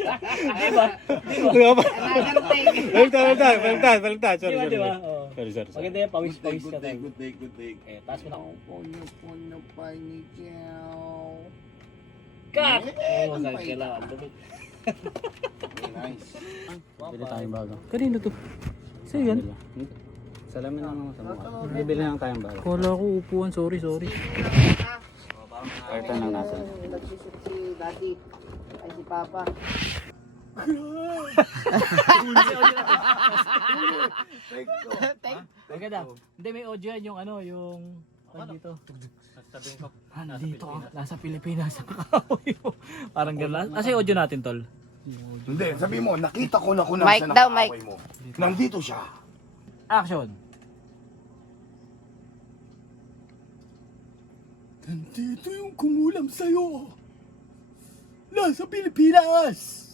Di ba? Di ba? Baliktad. Sorry. Di ba? Oo. Sorry. Maganda yan, pawis-pawis ka tayo. Good day. Eh, taas mo na. Pono pa ni Chow. Cut! Eh, Oo, ano saan pa ka ito? lang. Nice. Bili tayong bago. Kanino to? Sa'yo yan? Salamin lang naman sa mukha. Bibili lang tayong bago. Kala ko upuan, sorry. Carton lang nasa. Nagsusot si Daddy. Ay si Papa. Maganda. Hindi, may audio yan yung ano, yung... Nandito. Nandito ka. Nasa Pilipinas. Ang kaaway mo. Parang gano'n. Kasi audio natin, tol. Hindi, sabi mo, nakita ko na kung Mike nasa daw, nakakaway mo. Nandito siya. Action! Nandito yung kumulam sa'yo. Nasa Pilipinas.